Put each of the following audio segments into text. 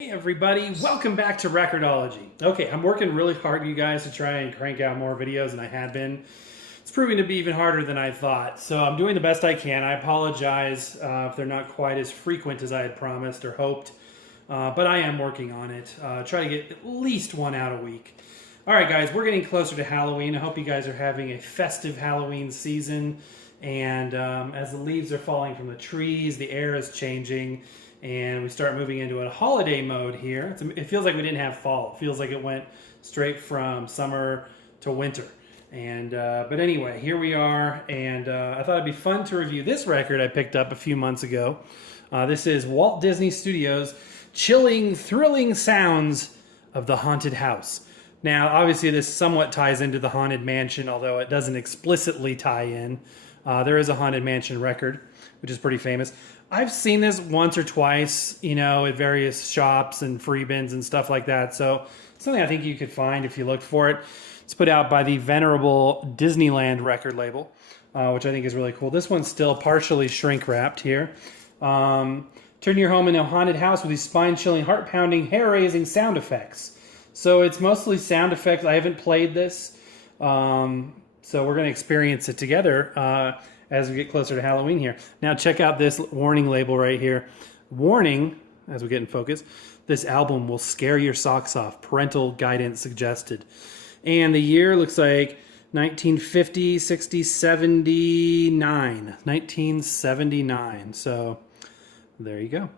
Hey everybody, welcome back to Record-ology. Okay, I'm working really hard, you guys, to try and crank out more videos than I had been. It's proving to be even harder than I thought, so I'm doing the best I can. I apologize if they're not quite as frequent as I had promised or hoped, but I am working on it. Try to get at least one out a week. All right, guys, we're getting closer to Halloween. I hope you guys are having a festive Halloween season, and as the leaves are falling from the trees, the air is changing, and we start moving into a holiday mode here. It feels like we didn't have fall. It feels like it went straight from summer to winter. And but anyway, here we are, and I thought it'd be fun to review this record I picked up a few months ago. This is Walt Disney Studios' Chilling, Thrilling Sounds of the Haunted House. Now, obviously, this somewhat ties into the Haunted Mansion, although it doesn't explicitly tie in. There is a Haunted Mansion record, which is pretty famous. I've seen this once or twice, at various shops and free bins and stuff like that. So something I think you could find if you looked for it. It's put out by the venerable Disneyland record label, which I think is really cool. This one's still partially shrink wrapped here. Turn your home into a haunted house with these spine-chilling, heart-pounding, hair-raising sound effects. So it's mostly sound effects. I haven't played this, so we're going to experience it together as we get closer to Halloween here. Now check out this warning label right here. Warning, as we get in focus, this album will scare your socks off. Parental guidance suggested. And the year looks like 1950, 60, 79. 1979. So there you go.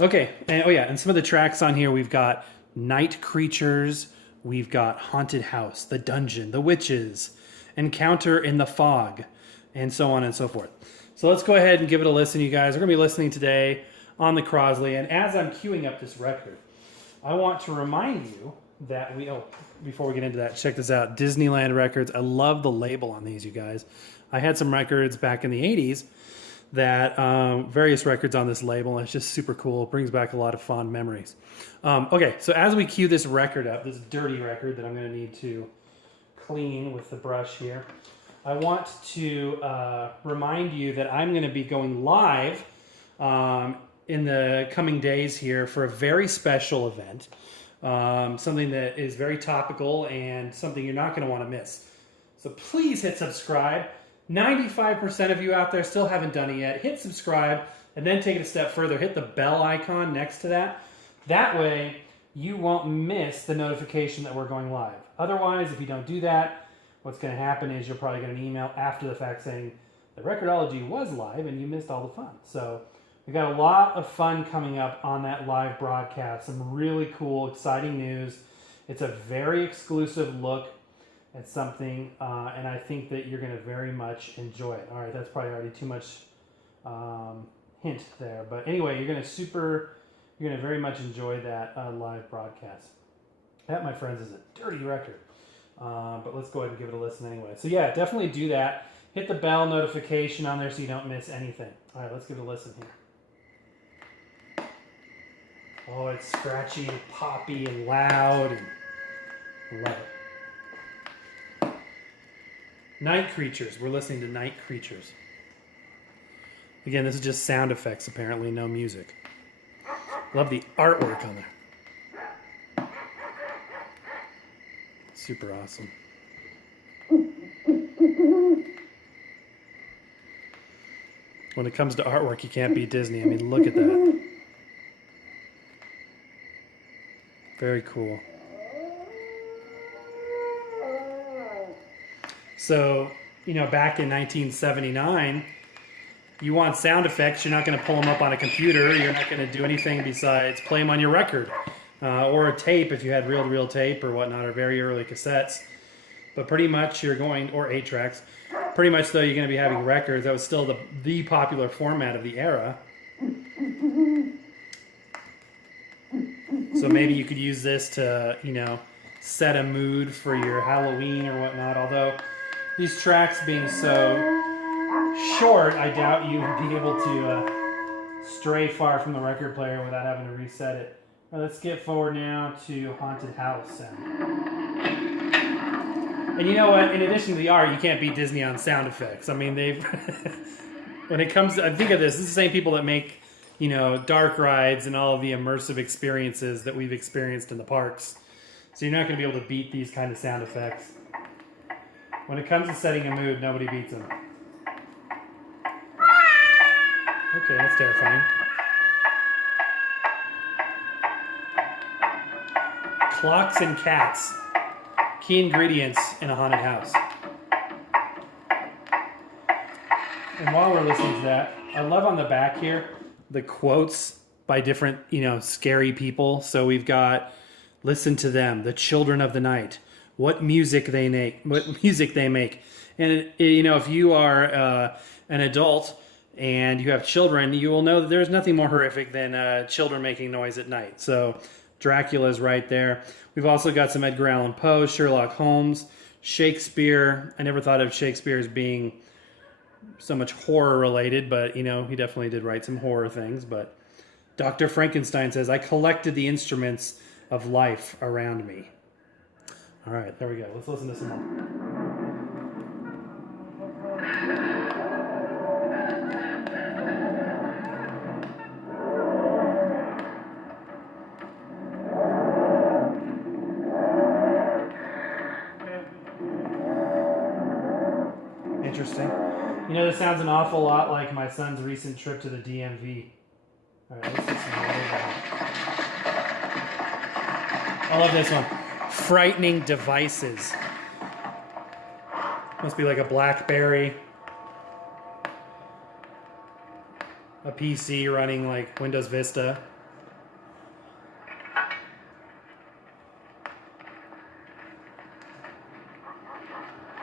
Okay, and and some of the tracks on here, we've got Night Creatures, we've got Haunted House, The Dungeon, The Witches, Encounter in the Fog, and so on and so forth. So let's go ahead and give it a listen, you guys. We're going to be listening today on the Crosley, and as I'm queuing up this record, I want to remind you that before we get into that, check this out, Disneyland Records. I love the label on these, you guys. I had some records back in the 80s that, various records on this label, and it's just super cool. It brings back a lot of fond memories. Okay, so as we cue this record up, this dirty record that I'm going to need to clean with the brush here, I want to remind you that I'm going to be going live in the coming days here for a very special event, something that is very topical and something you're not going to want to miss. So please hit subscribe. 95% of you out there still haven't done it yet. Hit subscribe and then take it a step further. Hit the bell icon next to that. That way you won't miss the notification that we're going live. Otherwise, if you don't do that, what's going to happen is you'll probably get an email after the fact saying the Record-ology was live and you missed all the fun. So we got a lot of fun coming up on that live broadcast. Some really cool, exciting news. It's a very exclusive look at something, and I think that you're going to very much enjoy it. All right, that's probably already too much hint there. But anyway, you're going to very much enjoy that live broadcast. That, my friends, is a dirty record. But let's go ahead and give it a listen anyway. So yeah, definitely do that. Hit the bell notification on there so you don't miss anything. All right, let's give it a listen here. Oh, it's scratchy and poppy and loud. And love it. Night Creatures. We're listening to Night Creatures. Again, this is just sound effects, apparently, no music. Love the artwork on there. Super awesome. When it comes to artwork, you can't beat Disney. I mean, look at that. Very cool. So, back in 1979, you want sound effects, you're not going to pull them up on a computer. You're not going to do anything besides play them on your record. Or a tape if you had reel-to-reel tape or whatnot, or very early cassettes. But pretty much or 8-tracks. Pretty much, though, you're going to be having records. That was still the popular format of the era. So maybe you could use this to, set a mood for your Halloween or whatnot. Although these tracks being so short, I doubt you would be able to stray far from the record player without having to reset it. Let's get forward now to Haunted House. And you know what? In addition to the art, you can't beat Disney on sound effects. I mean, when it comes to, think of this is the same people that make you know, dark rides and all of the immersive experiences that we've experienced in the parks. So you're not going to be able to beat these kind of sound effects. When it comes to setting a mood, nobody beats them. Okay, that's terrifying. Clocks and cats. Key ingredients in a haunted house. And while we're listening to that, I love on the back here the quotes by different, you know, scary people. So we've got, listen to them, the children of the night, what music they make, And, you know, if you are an adult and you have children, you will know that there's nothing more horrific than children making noise at night. So Dracula's right there. We've also got some Edgar Allan Poe, Sherlock Holmes, Shakespeare. I never thought of Shakespeare as being so much horror related, but, you know, he definitely did write some horror things. But Dr. Frankenstein says, I collected the instruments of life around me. All right, there we go. Let's listen to some more. Interesting. You know, this sounds an awful lot like my son's recent trip to the DMV. All right, let's listen to that. I love this one. Frightening devices. Must be like a BlackBerry. A PC running like Windows Vista.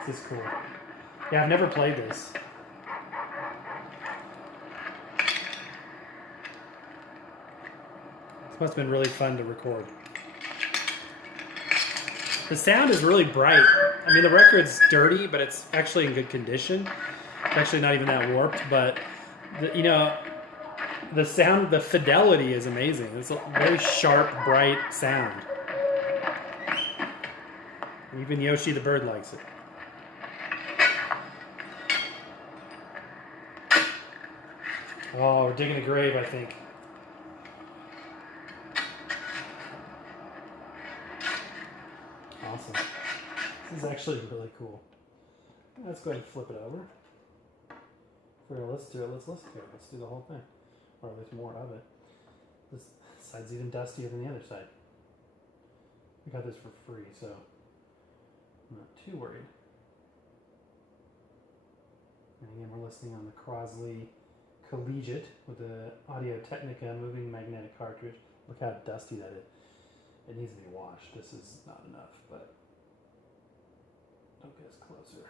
This is cool. Yeah, I've never played this. This must have been really fun to record. The sound is really bright. I mean, the record's dirty, but it's actually in good condition. It's actually not even that warped, but, you know, the sound, the fidelity is amazing. It's a very sharp, bright sound. Even Yoshi the bird likes it. Oh, we're digging a grave, I think. Awesome. This is actually really cool. Let's go ahead and flip it over. Let's do it. Let's listen to it. Let's do the whole thing. Or at least more of it. This side's even dustier than the other side. We got this for free, so I'm not too worried. And again, we're listening on the Crosley Collegiate with the Audio-Technica moving magnetic cartridge. Look how dusty that is. It needs to be washed. This is not enough, but don't get us closer.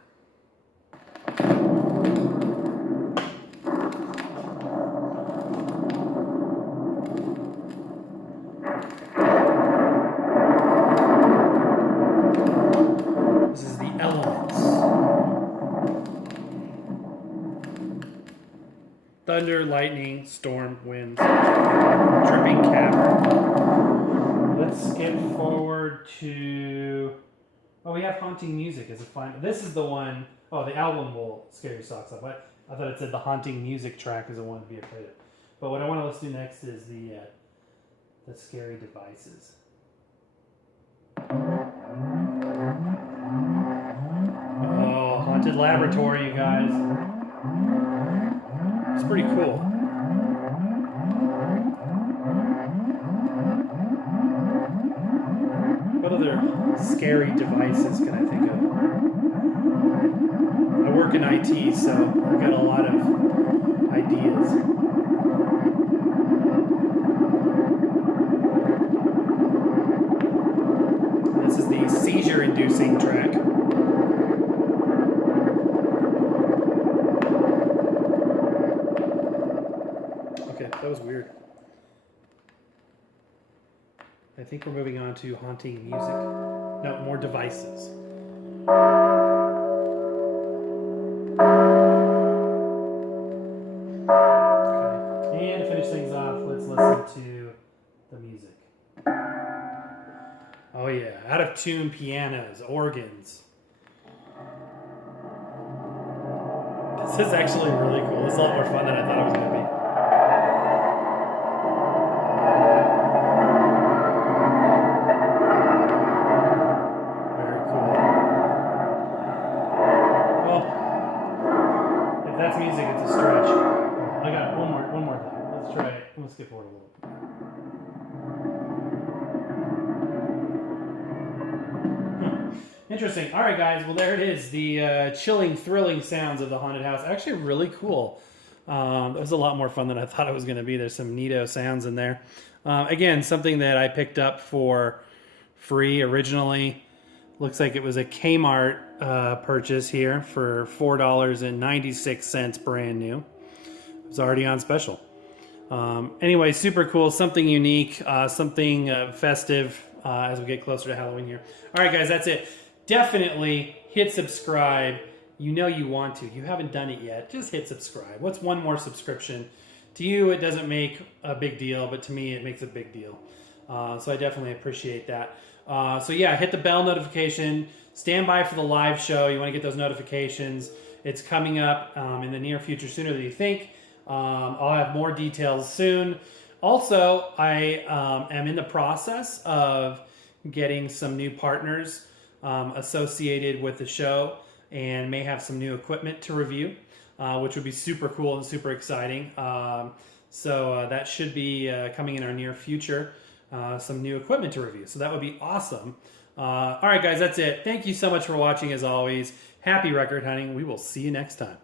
This is the Elements. Thunder, lightning, storm, winds, dripping cavern. Let's skip forward to... Oh, we have haunting music as a final. This is the one... Oh, the album will scare your socks off. I thought it said the haunting music track is the one to be afraid of. But what I want to listen to next is the scary devices. Oh, haunted laboratory, you guys. It's pretty cool. What other scary devices can I think of? I work in IT, so I've got a lot of ideas. This is the seizure-inducing track. Okay, that was weird. I think we're moving on to haunting music. No, more devices. Okay, and to finish things off, let's listen to the music. Oh yeah, out of tune pianos, organs. This is actually really cool. This is a lot more fun than I thought it was going to be. Interesting. All right, guys. Well, there it is. The chilling, thrilling sounds of the haunted house. Actually, really cool. It was a lot more fun than I thought it was going to be. There's some neato sounds in there. Again, something that I picked up for free originally. Looks like it was a Kmart purchase here for $4.96 brand new. It was already on special. Anyway, super cool. Something unique. Something festive as we get closer to Halloween here. All right, guys. That's it. Definitely hit subscribe. You know you want to. You haven't done it yet. Just hit subscribe. What's one more subscription? To you, it doesn't make a big deal, but to me, it makes a big deal. So I definitely appreciate that. So yeah, hit the bell notification. Stand by for the live show. You want to get those notifications. It's coming up in the near future, sooner than you think. I'll have more details soon. Also, I am in the process of getting some new partners associated with the show and may have some new equipment to review, which would be super cool and super exciting. So that should be coming in our near future, some new equipment to review. So that would be awesome. All right, guys, that's it. Thank you so much for watching, as always. Happy record hunting. We will see you next time.